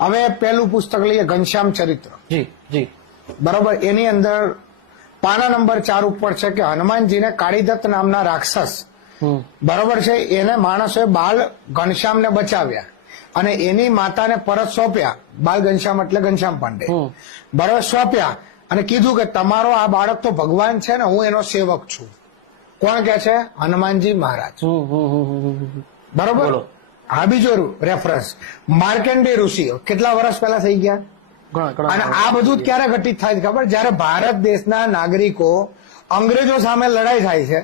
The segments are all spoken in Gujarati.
હવે પહેલું પુસ્તક લઈએ ઘનશ્યામ ચરિત્ર. જી જી. બરોબર? એની અંદર પાના નંબર ચાર ઉપર છે કે હનુમાનજીને કાળીદત્ત નામના રાક્ષસ બરોબર છે એને માણસોએ બાલ ઘનશ્યામને બચાવ્યા અને એની માતાને પરત સોંપ્યા બાલ ઘનશ્યામ એટલે ઘનશ્યામ પાંડે. બરોબર સોંપ્યા અને કીધું કે તમારો આ બાળક તો ભગવાન છે ને હું એનો સેવક છું. કોણ કે છે? હનુમાનજી મહારાજ. બરોબર. હા બીજો રેફરન્સ માર્કેન્ડે ઋષિ કેટલા વર્ષ પહેલા થઈ ગયા? અને આ બધું ક્યારે ઘટિત થાય છે ખબર? જ્યારે ભારત દેશના નાગરિકો અંગ્રેજો સામે લડાઈ થાય છે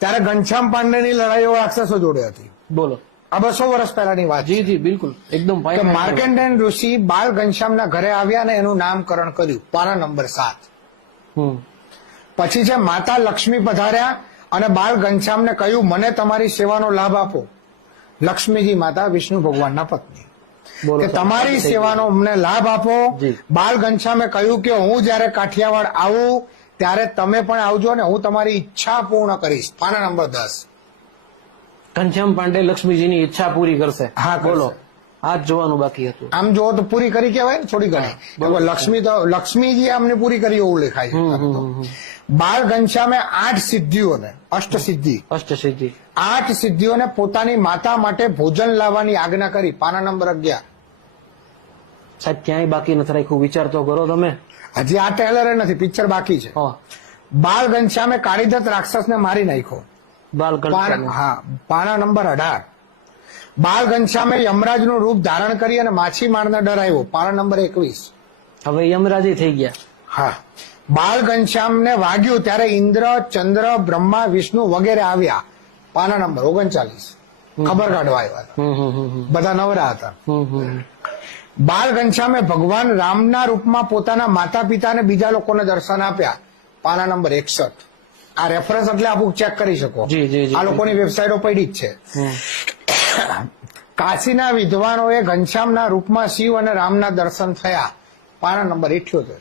ત્યારે ઘનશ્યામ પાંડેની લડાઈઓ રાક્ષસો જોડે હતી. બોલો. આ બસો વર્ષ પહેલાની વાત જી જી બિલકુલ. એકદમ માર્કેન્ડેન ઋષિ બાળ ઘનશ્યામના ઘરે આવ્યા અને એનું નામકરણ કર્યું પારા નંબર સાત. પછી છે માતા લક્ષ્મી પધાર્યા અને બાળ ઘનશ્યામને કહ્યું મને તમારી સેવાનો લાભ આપો. લક્ષ્મીજી માતા વિષ્ણુ ભગવાનના પત્ની. કે તમારી સેવાનો અમને લાભ આપો. બાલ ઘનશ્યામે કહ્યું કે હું જયારે કાઠિયાવાડ આવું ત્યારે તમે પણ આવજો ને હું તમારી ઈચ્છા પૂર્ણ કરીશ. પાના નંબર દસ. ઘનશ્યામ પાંડે લક્ષ્મીજીની ઈચ્છા પૂરી કરશે. હા, બોલો. આ જ જોવાનું બાકી હતું. આમ જો તો પૂરી કરી કહેવાય ને થોડી ઘણી. લક્ષ્મી તો લક્ષ્મીજી આમને પૂરી કરી એવું લેખાય છે. બાળ ઘનશ્યામે આઠ સિદ્ધિઓને અષ્ટ સિદ્ધિ. અષ્ટસિદ્ધિ આઠ સિદ્ધિઓને પોતાની માતા માટે ભોજન લાવવાની આજ્ઞા કરી. પાના નંબર અગિયાર. સાહેબ ક્યાંય બાકી નથી રાખ્યું? વિચાર તો કરો તમે. હજી આ ટ્રેલર નથી પિક્ચર બાકી છે. હા. બાળ ઘનશ્યામે કાળીદત્ત રાક્ષસને મારી નાખ્યો. બાલ હા પાના નંબર અઢાર. બાળ ઘનશ્યામે યમરાજનું રૂપ ધારણ કરી અને માછીમારને ડરાવ્યો. પાના નંબર એકવીસ. હવે યમરાજી થઈ ગયા. હા. બાળ ઘનશ્યામને વાગ્યું ત્યારે ઇન્દ્ર ચંદ્ર બ્રહ્મા વિષ્ણુ વગેરે આવ્યા. પાના નંબર ઓગણચાલીસ. ખબર કાઢવા આવ્યા. બધા નવરા હતા. બાળ ઘનશ્યામે ભગવાન રામના રૂપમાં પોતાના માતા પિતા અને બીજા લોકોને દર્શન આપ્યા. પાના નંબર એકસઠ. આ રેફરન્સ એટલે આપું ચેક કરી શકો. આ લોકોની વેબસાઇટો પડી જ છે. કાશીના વિદ્વાનોએ ઘનશ્યામના રૂપમાં શિવ અને રામના દર્શન થયા. પાના નંબર ઇઠ્યોતેર.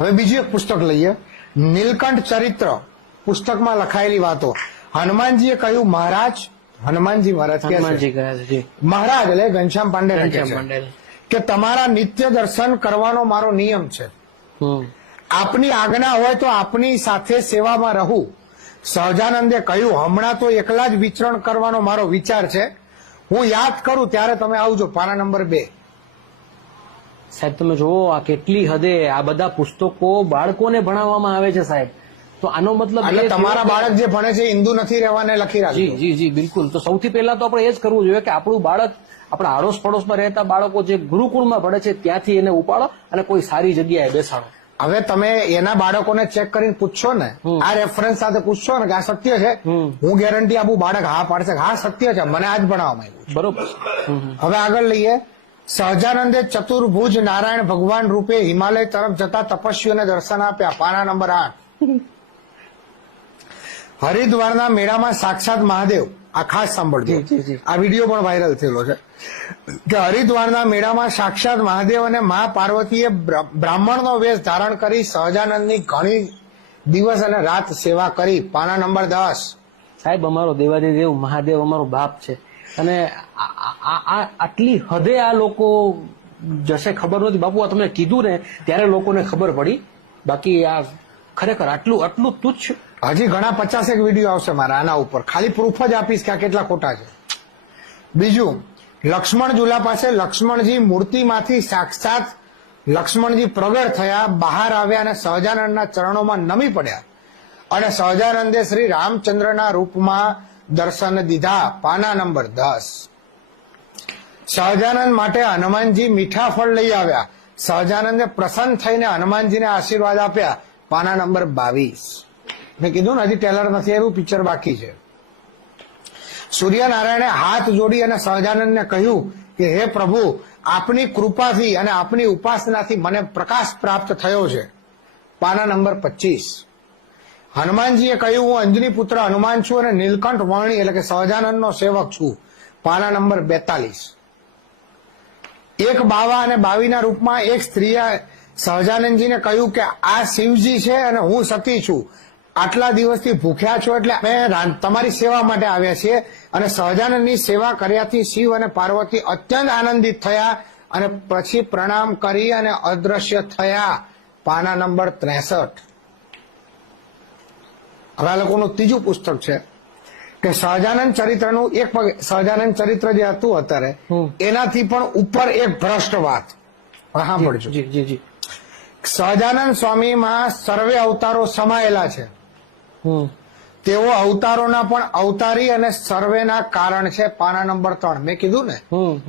હવે બીજું એક પુસ્તક લઈએ. નીલકંઠ ચરિત્ર પુસ્તકમાં લખાયેલી વાતો. હનુમાનજીએ કહ્યું મહારાજ હનુમાનજી મહારાજ હનુમાનજી મહારાજ એટલે ઘનશ્યામ પાંડે કે તમારા નિત્ય દર્શન કરવાનો મારો નિયમ છે. આપની આજ્ઞા હોય તો આપની સાથે સેવામાં રહું. સહજાનંદે કહ્યું હમણાં તો એકલા જ વિચરણ કરવાનો મારો વિચાર છે. હું યાદ કરું ત્યારે તમે આવજો પાના નંબર બે. સાહેબ તમે જુઓ આ કેટલી હદે આ બધા પુસ્તકો બાળકોને ભણાવવામાં આવે છે સાહેબ. તો આનો મતલબ તમારા બાળક જે ભણે છે હિન્દુ નથી રહેવાને લખી જી રાખજો. જી જી બિલકુલ. તો સૌથી પહેલા તો આપણે એ જ કરવું જોઈએ કે આપણું બાળક આપણા આડોશ પડોશમાં રહેતા બાળકો જે ગુરુકુળમાં ભણે છે ત્યાંથી એને ઉપાડો અને કોઈ સારી જગ્યાએ બેસાડો. હવે તમે એના બાળકોને ચેક કરીને પૂછશો ને આ રેફરન્સ સાથે પૂછશો ને કે આ સત્ય છે? હું ગેરંટી આપું બાળક હા પાડશે. હા સત્ય છે. મને આજ ભણાવવામાં આવ્યું બરોબર. હવે આગળ લઈએ. સહજાનંદે ચતુર્ભુજ નારાયણ ભગવાન રૂપે હિમાલય તરફ જતા તપસ્વીઓને દર્શન આપ્યા. પાના નંબર આઠ. હરિદ્વારના મેળામાં સાક્ષાત મહાદેવ. આ ખાસ સાંભળજો. જી, જી, જી. આ વીડિયો પણ વાયરલ થયેલો છે. હરિદ્વારના મેળામાં સાક્ષાત મહાદેવ અને મા પાર્વતીએ બ્રાહ્મણનો વેશ ધારણ કરી સહજાનંદની ઘણી દિવસ અને રાત સેવા કરી. પાના નંબર દસ. સાહેબ અમારો દેવાદેવ મહાદેવ અમારો બાપ છે. અને આટલી હદે આ લોકો જશે ખબર નથી. બાપુ આ તમે કીધું ને ત્યારે લોકોને ખબર પડી. બાકી આ ખરેખર આટલું આટલું તુચ્છ? હજી ઘણા પચાસેક વીડિયો આવશે મારા આના ઉપર. ખાલી પ્રૂફ જ આપીશ કે આ કેટલા ખોટા છે. બીજું લક્ષ્મણ ઝુલા પાસે લક્ષ્મણજી મૂર્તિમાંથી સાક્ષાત લક્ષ્મણજી પ્રગટ થયા, બહાર આવ્યા અને સહજાનંદના ચરણોમાં નમી પડ્યા. અને સહજાનંદે શ્રી રામચંદ્રના રૂપમાં દર્શન દીધા, પાના નંબર દસ. સહજાનંદ માટે હનુમાનજી મીઠા ફળ લઈ આવ્યા. સહજાનંદે પ્રસન્ન થઈને હનુમાનજીને આશીર્વાદ આપ્યા, પાના નંબર બાવીસ. મેં કીધું ને, હજી ટેલર નથી આવ્યું, પિક્ચર બાકી છે. સૂર્યનારાયણે હાથ જોડી અને સહજાનંદને કહ્યું કે, હે પ્રભુ, આપની કૃપાથી અને આપની ઉપાસનાથી મને પ્રકાશ પ્રાપ્ત થયો છે. પાના નંબર પચીસ. હનુમાનજીએ કહ્યું, હું અંજની પુત્ર હનુમાન છું અને નીલકંઠ વર્ણી એટલે કે સહજાનંદનો સેવક છું. પાના નંબર બેતાલીસ. એક બાવા અને બાવીના રૂપમાં એક સ્ત્રીએ સહજાનંદજીને કહ્યું કે, આ શિવજી છે અને હું સતી છું. આટલા દિવસથી ભૂખ્યા છો એટલે અમે તમારી સેવા માટે આવ્યા છીએ અને સહજાનંદની સેવા કર્યાથી શિવ અને પાર્વતી અત્યંત આનંદિત થયા અને પછી પ્રણામ કરી અને અદ્રશ્ય થયા. પાના નંબર ત્રેસઠ. હવે આ લોકોનું ત્રીજું પુસ્તક છે કે સહજાનંદ ચરિત્રનું એક પગ સહજાનંદ ચરિત્ર જે હતું અત્યારે એનાથી પણ ઉપર એક ભ્રષ્ટ વાત. જી જી. સહજાનંદ સ્વામીમાં સર્વે અવતારો સમાયેલા છે. તેઓ અવતારોના પણ અવતારી અને સર્વેના કારણ છે પાના નંબર ત્રણ. મેં કીધું ને.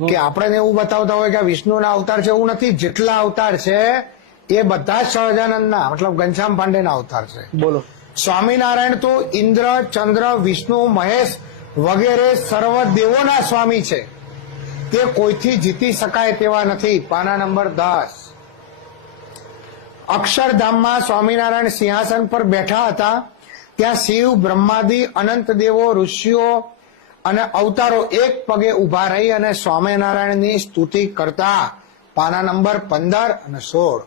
કે આપણે એવું બતાવતા હોય કે વિષ્ણુના અવતાર છે એવું નથી. જેટલા અવતાર છે એ બધા સહજાનંદના મતલબ ઘનશ્યામ પાંડેના અવતાર છે. બોલો. સ્વામિનારાયણ તો ઇન્દ્ર ચંદ્ર વિષ્ણુ મહેશ વગેરે સર્વ દેવોના સ્વામી છે. તે કોઈથી જીતી શકાય તેવા નથી. પાના નંબર દસ. અક્ષરધામમાં સ્વામિનારાયણ સિંહાસન પર બેઠા હતા. ત્યાં શિવ, બ્રહ્માદિ અનંત દેવો ઋષિઓ અને અવતારો એક પગે ઊભા રહી અને સ્વામિનારાયણની સ્તુતિ કરતા પાના નંબર પંદર અને સોળ.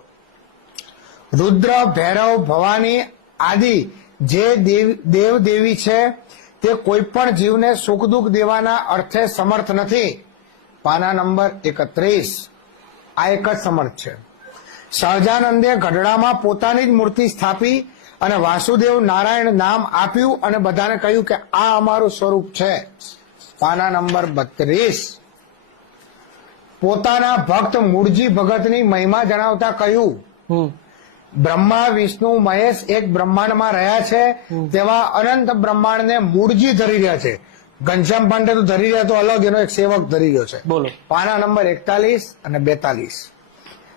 રુદ્ર, ભૈરવ, ભવાની આદિ જે દેવ દેવ છે, તે કોઈ પણ જીવને સુખ દુઃખ દેવાના અર્થે સમર્થ નથી. પાના નંબર એકત્રીસ. આ એક જ સમર્થ છે. સહજાનંદે ગઢડામાં પોતાની જ મૂર્તિ સ્થાપી અને વાસુદેવ નારાયણ નામ આપ્યું અને બધાને કહ્યું કે આ અમારું સ્વરૂપ છે. પાના નંબર બત્રીસ. પોતાના ભક્ત મૂળજી ભગતની મહિમા જણાવતા કહ્યું બ્રહ્મા વિષ્ણુ મહેશ એક બ્રહ્માંડમાં રહ્યા છે. તેવા અનંત બ્રહ્માંડને મૂળજી ધરી રહ્યા છે. ઘનશ્યામ પાંડે તો ધરી રહ્યા તો અલગ એનો એક સેવક ધરી રહ્યો છે. બોલો. પાના નંબર એકતાલીસ અને બેતાલીસ.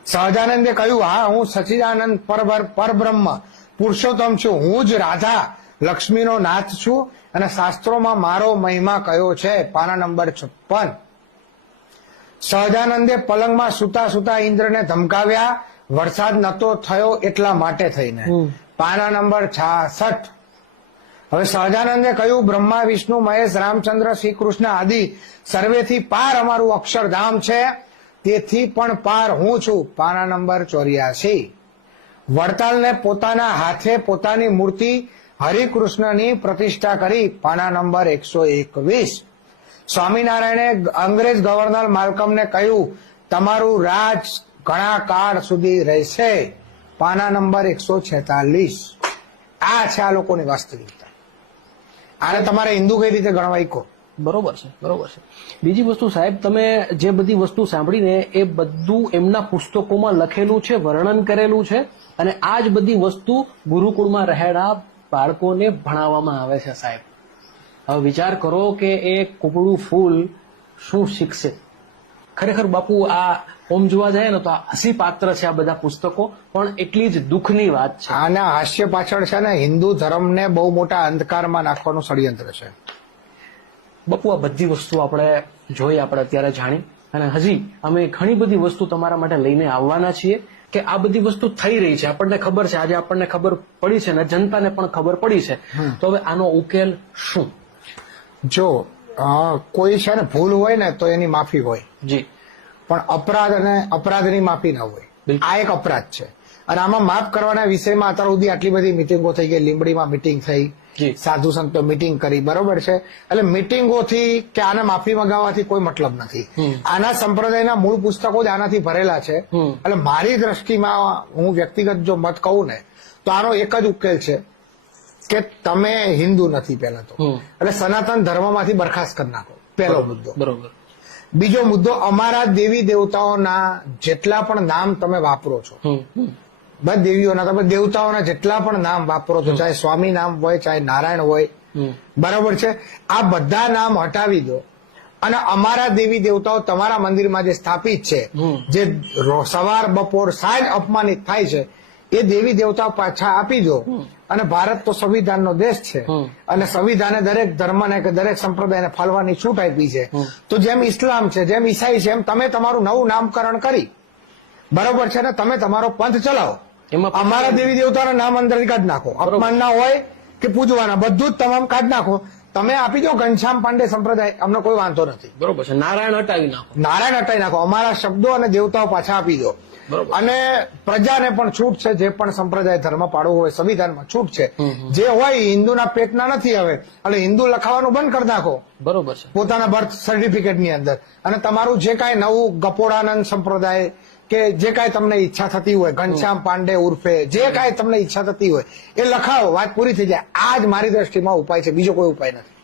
સહજાનંદે કહ્યું હા હું સચિદાનંદ પર- પરબ્રહ્મ પુરુષોત્તમ છું. હું જ રાધા લક્ષ્મીનો નાથ છું અને શાસ્ત્રોમાં મારો મહિમા કયો છે? પાના નંબર છપ્પન. સહજાનંદે પલંગમાં સુતા સુતા ઇન્દ્રને ધમકાવ્યા. વરસાદ નતો થયો એટલા માટે થઈને. પાના નંબર છાસઠ. હવે સહજાનંદે કહ્યું બ્રહ્મા વિષ્ણુ મહેશ રામચંદ્ર શ્રી કૃષ્ણ આદિ સર્વેથી પાર અમારું અક્ષરધામ છે. તેથી પણ પાર હું છું. પાના નંબર ચોર્યાસી. વડતાલને પોતાના હાથે પોતાની મૂર્તિ હરિકૃષ્ણની પ્રતિષ્ઠા કરી પાના નંબર એકસો એકવીસ. સ્વામિનારાયણે અંગ્રેજ ગવર્નર માલકમને કહ્યું, તમારું રાજ ઘણા કાળ સુધી રહેશે. પાના નંબર એકસો છેતાલીસ. આ છે આ લોકોની વાસ્તવિકતા. આને તમારે હિન્દુ કઈ રીતે ગણવાય કહો? બરોબર છે બરોબર છે. બીજી વસ્તુ સાહેબ, તમે જે બધી વસ્તુ સાંભળીને એ બધું એમના પુસ્તકોમાં લખેલું છે, વર્ણન કરેલું છે અને આ જ બધી વસ્તુ ગુરુકુળમાં રહેલા બાળકોને ભણાવવામાં આવે છે સાહેબ. હવે વિચાર કરો કે એ કુકડું ફૂલ શું શીખશે? ખરેખર બાપુ, આ ઓમ જોવા જાય ને તો આ હસી પાત્ર છે આ બધા પુસ્તકો, પણ એટલી જ દુઃખની વાત છે. આના હાસ્ય પાછળ છે ને હિન્દુ ધર્મને બહુ મોટા અંધકારમાં નાખવાનું ષડયંત્ર છે. બપુ આ બધી વસ્તુ આપણે જોઈ આપણે અત્યારે જાણી. અને હજી અમે ઘણી બધી વસ્તુ તમારા માટે લઈને આવવાના છીએ કે આ બધી વસ્તુ થઈ રહી છે. આપણને ખબર છે. આજે આપણને ખબર પડી છે ને જનતાને પણ ખબર પડી છે. તો હવે આનો ઉકેલ શું? જો કોઈ છે ને ભૂલ હોય ને તો એની માફી હોય. જી. પણ અપરાધ અને અપરાધની માફી ના હોય. આ એક અપરાધ છે. અને આમાં માફ કરવાના વિષયમાં અત્યાર સુધી આટલી બધી મિટિંગો થઈ ગઈ લીંબડીમાં મિટિંગ થઈ. સાધુ સંતો મિટિંગ કરી બરોબર છે? એટલે મિટિંગોથી કે આને માફી મંગાવવાથી કોઈ મતલબ નથી. આના સંપ્રદાયના મૂળ પુસ્તકો જ આનાથી ભરેલા છે. એટલે મારી દ્રષ્ટિમાં હું વ્યક્તિગત જો મત કહું ને તો આનો એક જ ઉકેલ છે કે તમે હિન્દુ નથી પહેલા તો. એટલે સનાતન ધર્મમાંથી બરખાસ્ત કરી નાખો. પહેલો મુદ્દો. બરોબર. બીજો મુદ્દો અમારા દેવી દેવતાઓના જેટલા પણ નામ તમે વાપરો છો બધા દેવીઓના તમે દેવતાઓના જેટલા પણ નામ વાપરો છો ચાહે સ્વામી નામ હોય ચાહે નારાયણ હોય બરાબર છે? આ બધા નામ હટાવી દો. અને અમારા દેવી દેવતાઓ તમારા મંદિરમાં જે સ્થાપિત છે જે સવાર બપોર સાંજ અપમાનિત થાય છે એ દેવી દેવતાઓ પાછા આપી દો. અને ભારત તો સંવિધાનનો દેશ છે. અને સંવિધાને દરેક ધર્મને કે દરેક સંપ્રદાયને ફાળવાની છૂટ આપી છે. તો જેમ ઇસ્લામ છે જેમ ઈસાઈ છે એમ તમે તમારું નવું નામકરણ કરી. બરોબર છે ને? તમે તમારો પંથ ચલાવો. અમારા દેવી દેવતાના નામ અંદરથી કાઢ નાખો. અપમાનના હોય કે પૂજવાના બધું જ તમામ કાઢ નાખો. તમે આપી દો ઘનશ્યામ પાંડે સંપ્રદાય અમને કોઈ વાંધો નથી. બરોબર છે. નારાયણ હટાવી નાખો. નારાયણ હટાવી નાખો. અમારા શબ્દો અને દેવતાઓ પાછા આપી દો. અને પ્રજાને પણ છૂટ છે જે પણ સંપ્રદાય ધર્મ પાળવો હોય સંવિધાનમાં છૂટ છે. જે હોય હિન્દુના પેટના નથી હવે. એટલે હિન્દુ લખાવાનું બંધ કરી નાખો. બરોબર છે. પોતાના બર્થ સર્ટિફિકેટની અંદર. અને તમારું જે કાંઈ નવું ગપોડાનંદ સંપ્રદાય કે જે કાંઈ તમને ઈચ્છા થતી હોય ઘનશ્યામ પાંડે ઉર્ફે જે કાંઈ તમને ઈચ્છા થતી હોય એ લખાવો વાત પૂરી થઈ જાય. આ જ મારી દ્રષ્ટિમાં ઉપાય છે બીજો કોઈ ઉપાય નથી.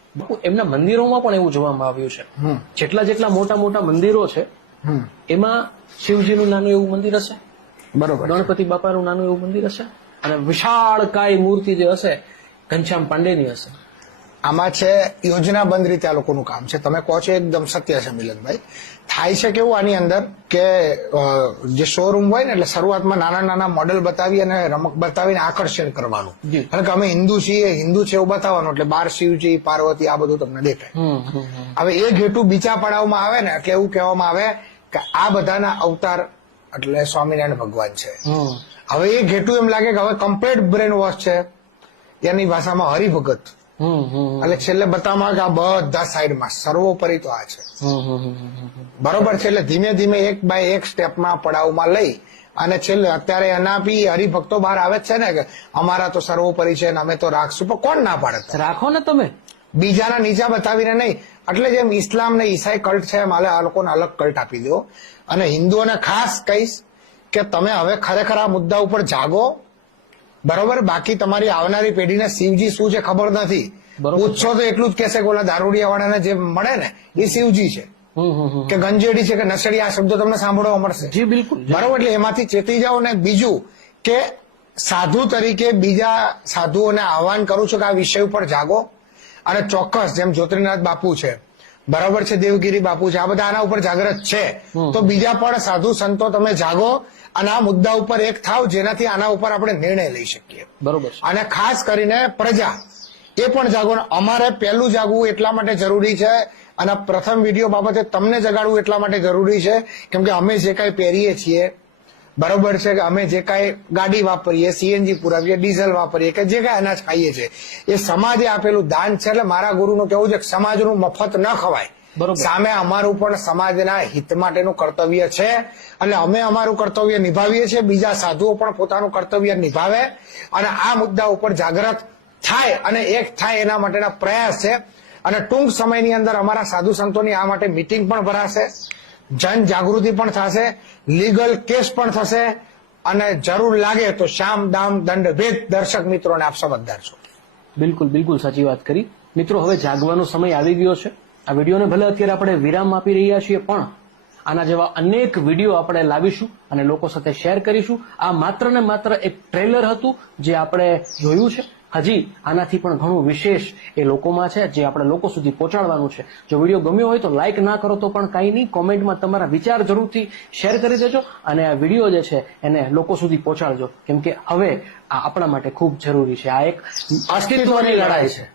એમના મંદિરોમાં પણ એવું જોવામાં આવ્યું છે. જેટલા જેટલા મોટા મોટા મંદિરો છે એમાં શિવજીનું નાનું એવું મંદિર હશે? બરોબર. ગણપતિ બાપાનું નાનું એવું મંદિર હશે? અને વિશાળ કાય મૂર્તિ જે હશે ઘનશ્યામ પાંડેની હશે? આમાં છે યોજનાબંધ રીતે આ લોકોનું કામ છે. તમે કહો છો એકદમ સત્ય છે મિલનભાઈ. થાય છે કેવું આની અંદર કે જે શોરૂમ હોય ને એટલે શરૂઆતમાં નાના નાના મોડેલ બતાવી અને રમક બતાવીને આકર્ષણ કરવાનું. કારણ કે અમે હિન્દુ છીએ હિન્દુ છે એવું બતાવવાનું એટલે બાર શિવજી પાર્વતી આ બધું તમને દેખાય. હવે એ ઘેટું બીજા પડાવમાં આવે ને એટલે એવું કહેવામાં આવે કે આ બધાના અવતાર એટલે સ્વામિનારાયણ ભગવાન છે. હવે એ ઘેટું એમ લાગે કે હવે કમ્પ્લીટ બ્રેન વોશ છે. એની ભાષામાં હરિભગત. એટલે છેલ્લે બતાવવામાં કે આ બધા સાઈડમાં સર્વોપરી તો આ છે. બરોબર છે એટલે ધીમે ધીમે એક બાય એક સ્ટેપમાં પડાવમાં લઈ અને છેલ્લે અત્યારે એના બી હરિભક્તો બહાર આવે જ છે ને કે અમારા તો સર્વોપરી છે ને અમે તો રાખશું પણ કોણ ના પાડે રાખો ને તમે. બીજાના નીચા બતાવીને નહીં. એટલે જેમ ઇસ્લામ ને ઈસાઈ કલ્ટ છે મારે આ લોકોને અલગ કલ્ટ આપી દો. અને હિન્દુઓને ખાસ કહીશ કે તમે હવે ખરેખર આ મુદ્દા ઉપર જાગો બરોબર? બાકી તમારી આવનારી પેઢીને શિવજી શું છે ખબર નથી. પૂછશો તો એટલું જ કહેશે કે ઓલા દારૂડિયા વાળાને જે મળે ને એ શિવજી છે. કે ગંજેડી છે કે નસેડી આ શબ્દો તમને સાંભળવા મળશે. જી બિલકુલ. બરોબર? એટલે એમાંથી ચેતી જાઓ ને બીજું કે સાધુ તરીકે બીજા સાધુઓને આહવાન કરું છું કે આ વિષય ઉપર જાગો. અને ચોક્કસ જેમ જ્યોતિનાથ બાપુ છે બરાબર છે દેવગીરી બાપુ છે આ બધા આના ઉપર જાગ્રત છે. તો બીજા પણ સાધુ સંતો તમે જાગો અને આ મુદ્દા ઉપર એક થાવ જેનાથી આના ઉપર આપણે નિર્ણય લઈ શકીએ બરોબર અને ખાસ કરીને પ્રજા એ પણ જાગો અમારે પહેલું જાગવું એટલા માટે જરૂરી છે અને પ્રથમ વીડિયો બાબતે તમને જગાડવું એટલા માટે જરૂરી છે કેમ કે અમે જે કાંઈ પહેરીએ છીએ બરોબર છે કે અમે જે કાંઈ ગાડી વાપરીએ સીએનજી પુરાવીએ ડીઝલ વાપરીએ કે જે કાંઈ અનાજ ખાઈએ છીએ એ સમાજે આપેલું દાન છે એટલે મારા ગુરુનું કહેવું છે કે સમાજનું મફત ન ખવાય. સામે અમારું પણ સમાજના હિત માટેનું કર્તવ્ય છે અને અમે અમારું કર્તવ્ય નિભાવીએ છીએ. બીજા સાધુઓ પણ પોતાનું કર્તવ્ય નિભાવે અને આ મુદ્દા ઉપર જાગૃત થાય અને એક થાય એના માટેના પ્રયાસ છે. અને ટૂંક સમયની અંદર અમારા સાધુ સંતોની આ માટે મિટિંગ પણ ભરાશે જન જાગૃતિ પણ થશે લીગલ કેસ પણ થશે અને જરૂર લાગે તો શામ દામ દંડ ભેદ દર્શક મિત્રોને આપ સમજદાર છો. બિલકુલ બિલકુલ સાચી વાત કરી. મિત્રો હવે જાગવાનો સમય આવી ગયો છે. આ વિડીયોને ભલે અત્યારે આપણે વિરામ આપી રહ્યા છીએ, પણ આના જેવા અનેક વીડિયો આપણે લાવીશું અને લોકો સાથે શેર કરીશું. આ માત્ર ને માત્ર એક ટ્રેલર હતું જે આપણે જોયું છે. હજી આનાથી પણ ઘણું વિશેષ એ લોકોમાં છે, જે આપણે લોકો સુધી પહોંચાડવાનું છે. જો વીડિયો ગમ્યો હોય તો લાઇક ના કરો તો પણ કાંઈ નહીં. કોમેન્ટમાં તમારા વિચાર જરૂરથી શેર કરી દેજો અને આ વીડિયો જે છે એને લોકો સુધી પહોંચાડજો. કેમ કે હવે આ આપણા માટે ખૂબ જરૂરી છે. આ એક અસ્તિત્વની લડાઈ છે.